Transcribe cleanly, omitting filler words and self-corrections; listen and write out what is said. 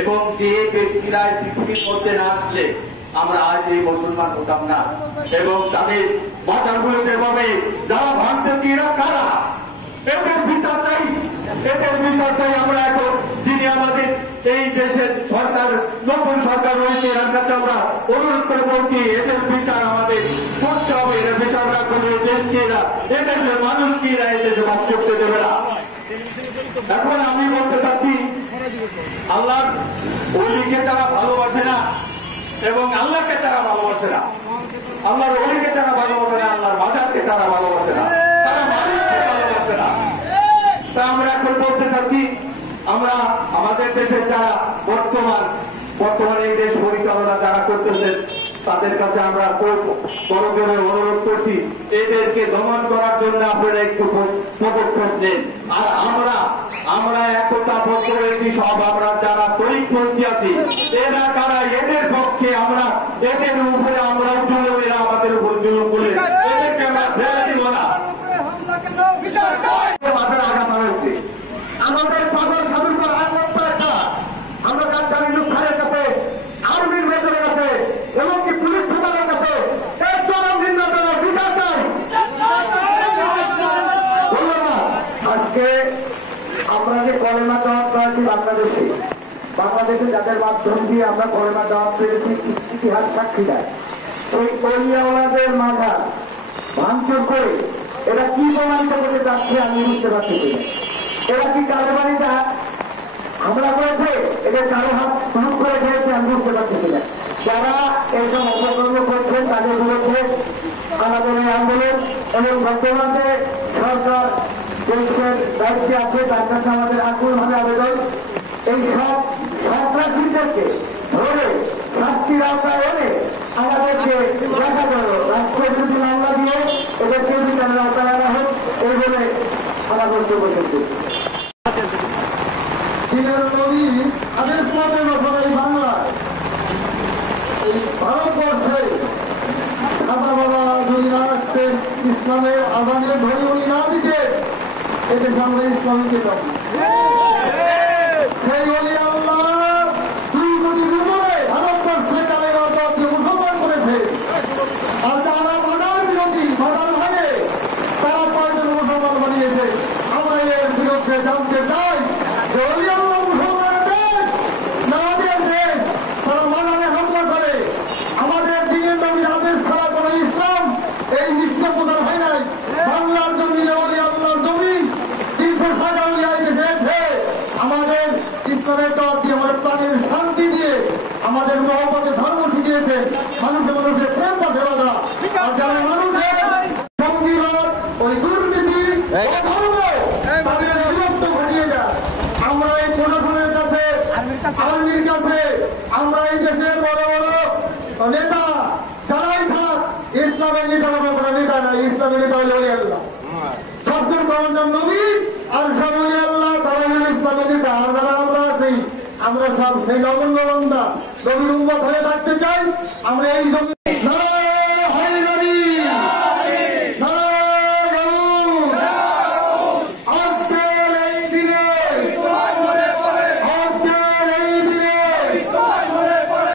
এবং যে ব্যক্তিরা পৃথিবীর মধ্যে না আসলে আমরা আজ এই মুসলমান হতাম না। এবং তাদের বাজারগুলো যেভাবে যারা ভাঙতেছি এরা কারা, এদের বিচার চাই, এদের বিচার চাই। আমরা এখন যিনি আমাদের এই দেশের সরকার, নতুন সরকার রয়েছে, এর কাছে আমরা অনুরোধ করে বলছি এদের বিচার আমাদের করতে হবে। এরা বিচার না করলে দেশকে এরা, এদেশের মানুষকে এরা এদেশে বাস করতে দেবে না। এখন আমি বলতে চাচ্ছি আল্লাহর ওলিকে তারা ভালোবাসে না এবং আল্লাহকে তারা ভালোবাসে না, আল্লাহর ওলিকে তারা ভালোবাসে না, আল্লাহর বাজারকে তারা ভালোবাসে না, তারা মানুষকে ভালোবাসে না। তা আমরা এখন বলতে চাচ্ছি আমরা আমাদের দেশের যারা বর্তমানে এই দেশ পরিচালনা যারা করতেছেন তাদের কাছে আমরা করজোরে অনুরোধ করছি এদেরকে দমন করার জন্য আপনারা একটু পদক্ষেপ নেন। আর আমরা একতা বদ্ধ হয়েছি সব, আমরা যারা তরিকপন্থী আছি এরা কারা, এদের পক্ষে আমরা, এদের উপরে আমরা জুলুম, এরা আমাদের উপর জুলুম করে এদেরকে আমরা ছেড়ে দিব না। আমাদের পাগল সাধুর পর একটা আমরা কাজকারী লোক খারের কাছে, আর্মির মেজরের কাছে এবং কি পুলিশ সুপারের কাছে এর চরম নির্যাতনের বিচার চাই। আজকে আমরা যে কলেমা দাওয়াত পেয়েছি বাংলাদেশে যাদের মাধ্যম দিয়ে আমরা কলেমা দাওয়াত পেয়েছি ইতিহাস সাক্ষী দেয়, ওই ওলিয়াওয়ালাদের মাথা ভাঙচুর করে এরা কি প্রমাণিত করতে চাচ্ছে আমি বুঝতে পারছি। এরা কি কারো বাড়িটা হামলা করেছে, এদের কারো হাত প্রয়োগ করে দিয়েছে আমি বুঝতে পারছি কিনা। যারা এইসব অপকর্ম করছেন তাদের বিরুদ্ধে আমাদের এই আন্দোলন এবং বর্তমানে সরকার দেশের দায়িত্বে আছে তার কাছে আমাদের আকুলভাবে আবেদন, এই সব সন্ত্রাসীদেরকে ধরে শাস্তির আওতায় এনে আমাদেরকে দেখা গেল রাষ্ট্রবিরোধী মামলা দিয়ে এদেরকে বিচারের আওতায় আনা হোক, এই বলে আমার বক্তব্য করছি। বাংলায় এই ভারতবর্ষে খাতা বাবা যদি না আসতেন, ইসলামের আদানের ধরে উনি না দিতে এদেশে আমরা ইসলামীকে যাব। সেই বলি আল্লাহ 2 কোটি উপরে ভারতবর্ষে কালের অর্থে মুসলমান করেছে। আর যারা বাজার বিরোধী, বাজার ভাগে তারা কয়েকজন মুসলমান বানিয়েছে। আমরা এর বিরুদ্ধে জানতে চাই যে ওলি আল্লাহ মুসলমানের দেশ না আমাদের দেশ। তারা বাজারে হামলা করে আমাদের দিনের নবীর আদেশ ছাড়া কোন ইসলাম এই বিশ্ব প্রচার হয় নাই। বাংলার জমিনে ওলি আল্লাহর জমি 360 উলিয়ায় এসেছে আমাদের ইসলামের দাওয়াত দিয়ে, আমাদের প্রাণের শান্তি দিয়ে, আমাদের মহব্বতে ধর্ম শিখিয়েছে, মানুষের প্রেম পাশে বাধা। আর যারা মানুষের সঙ্গীবাদ, ওই দুর্নীতি, তাদের বিরক্ত ঘটিয়ে যায়। আমরা এই প্রশাসনের কাছে, আর্মির কাছে, আমরা এই দেশের বড় বড় নেতা যারাই থাক, ইসলামের নেতা নেতা না, ইসলামের নেতা হলে ওলি আল্লাহ, সবচেয়ে কমান্ডার নবী আর সব ওলি আল্লাহ, তারা হল ইসলামের নেতা। আর যারা আমরা আছি আমরা সব সেই নগণ্য বান্দা নবীর উম্মত হয়ে থাকতে চাই। আমরা এই জন্য